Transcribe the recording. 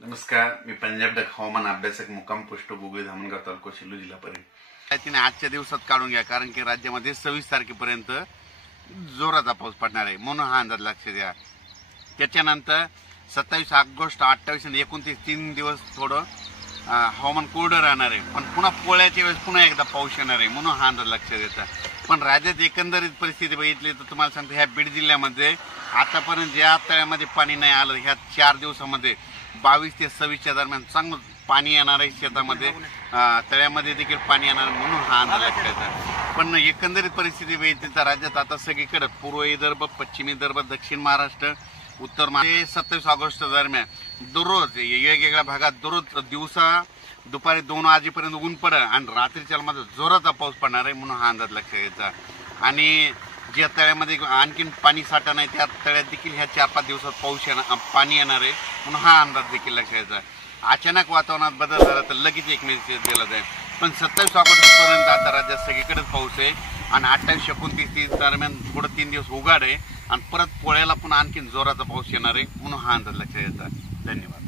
नमस्कार, मी पंजाब डक हवामान अभ्यासक मुक्काम पोस्ट गुगळी धामणगाव तालुका शिल्लू जिल्हा पर्यंत. तिने आजच्या दिवसात काढून घ्या, कारण की राज्यामध्ये 26 तारखेपर्यंत जोराचा पाऊस पडणार आहे, म्हणून हा अंदाज लक्ष द्या. त्याच्यानंतर 27 ऑगस्ट 28 आणि 29 3 दिवस थोडं हवामान कोरडं राहणार आहे, पण पुन्हा पोळ्याच्या वेळेस पुन्हा एकदा पाऊस येणार आहे, म्हणून हा अंदाज लक्ष द्यायचा. पण राज्यात एकंदरीत परिस्थिती बघितली तर तुम्हाला सांगतो, ह्या बीड जिल्ह्यामध्ये आतापर्यंत ज्या तळ्यामध्ये पाणी नाही आलं, ह्या 4 दिवसामध्ये 22 ते 26च्या दरम्यान चांगलं पाणी येणार आहे शेतामध्ये, तळ्यामध्ये देखील पाणी येणार, म्हणून हा अंदाज लक्षात येतात. पण एकंदरीत परिस्थिती बघितली तर राज्यात आता सगळीकडे पूर्व विदर्भ, पश्चिम विदर्भ, दक्षिण महाराष्ट्र, उत्तर महाराष्ट्र 27 ऑगस्ट दरम्यान दररोज वेगवेगळ्या भागात दररोज दिवसा दुपारी 2 वाजेपर्यंत ऊन पडेल आणि रात्रीच्या मध्ये जोराचा पाऊस पडणार आहे, म्हणून हा अंदाज लक्षात घ्यायचा. आणि ज्या तळ्यामध्ये आणखीन पाणी साठा नाही त्या तळ्यात देखील ह्या 4-5 दिवसात पाणी येणार आहे, म्हणून हा अंदाज देखील लक्षात घ्यायचा. अचानक वातावरणात बदल झाला तर लगेच एक मेसेज दिला जाईल. पण 27 ऑगस्ट पर्यंत आता राज्यात सगळीकडेच पाऊस आहे आणि 28-29 दरम्यान थोडं 3 दिवस उघाड आहे आणि परत पोळ्याला पुन्हा आणखीन जोराचा पाऊस येणार आहे, म्हणून हा अंदाज लक्षात घ्यायचा. धन्यवाद.